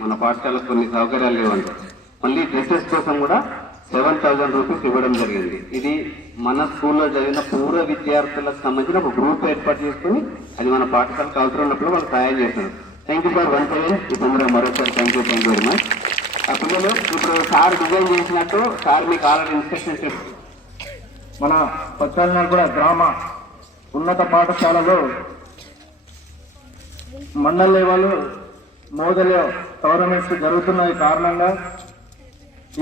మన పాఠశాలకు కొన్ని సౌకర్యాలు లేవంటే మళ్ళీ డ్రెస్సెస్ కోసం కూడా 7,000 రూపీస్ ఇవ్వడం జరిగింది. ఇది మన స్కూల్లో చదివిన పూర్వ విద్యార్థులకు సంబంధించిన ఒక గ్రూప్ ఏర్పాటు చేసుకుని అది మన పాఠశాలకు అవసరం ఉన్నప్పుడు వాళ్ళు సహాయం చేస్తున్నారు. Thank you sir once again. ఈ సందర్భంగా మరోసారి థ్యాంక్ యూ వెరీ మచ్. ఆ పిల్లలు ఇప్పుడు సార్ డిజైన్ చేసినట్టు సార్ మీకు ఆల్రెడీ ఇన్స్ట్రక్షన్స్ చెప్పారు. మన పచ్చాలనాడుగూడ గ్రామ ఉన్నత పాఠశాలలో మండల లెవెల్ మోదల టోర్నమెంట్స్ జరుగుతున్న కారణంగా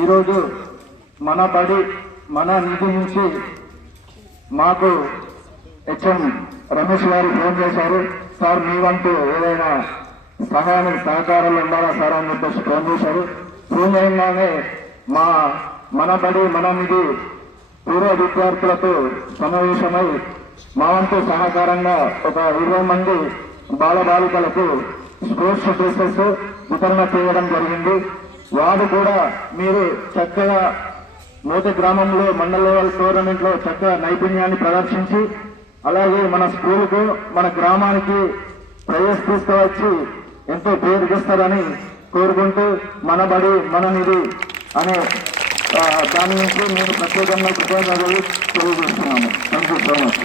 ఈరోజు మన బడి మన నిధి నుంచి మాకు హెచ్ఎం రమేష్ గారు ఫోన్ చేశారు. సార్ మీ వంతు ఏదైనా సహాయానికి సహకారాలు ఉండాలా సార్ అని చెప్పేసి ఫోన్ చేశారు. ఫోన్ చేయగానే మన బడి మన నిధి పూర్వ విద్యార్థులతో సమావేశమై మా వంతు సహకారంగా ఒక 20 మంది బాలబాలికలకు స్పోర్ట్స్ డ్రెస్సెస్ వితరణ చేయడం జరిగింది. వారు కూడా మీరు చక్కగా మోతి గ్రామంలో మండల లెవెల్ టోర్నమెంట్ లో చక్కగా నైపుణ్యాన్ని ప్రదర్శించి అలాగే మన స్కూలుకు మన గ్రామానికి ప్రైజ్ తీసుకువచ్చి ఎంతో పేరు తెస్తారని కోరుకుంటూ మన బడి మన నిధి అనే దాని నుంచి నేను ప్రత్యేకంగా కృతజ్ఞతలు తెలియజేస్తున్నాను. Thank you so much.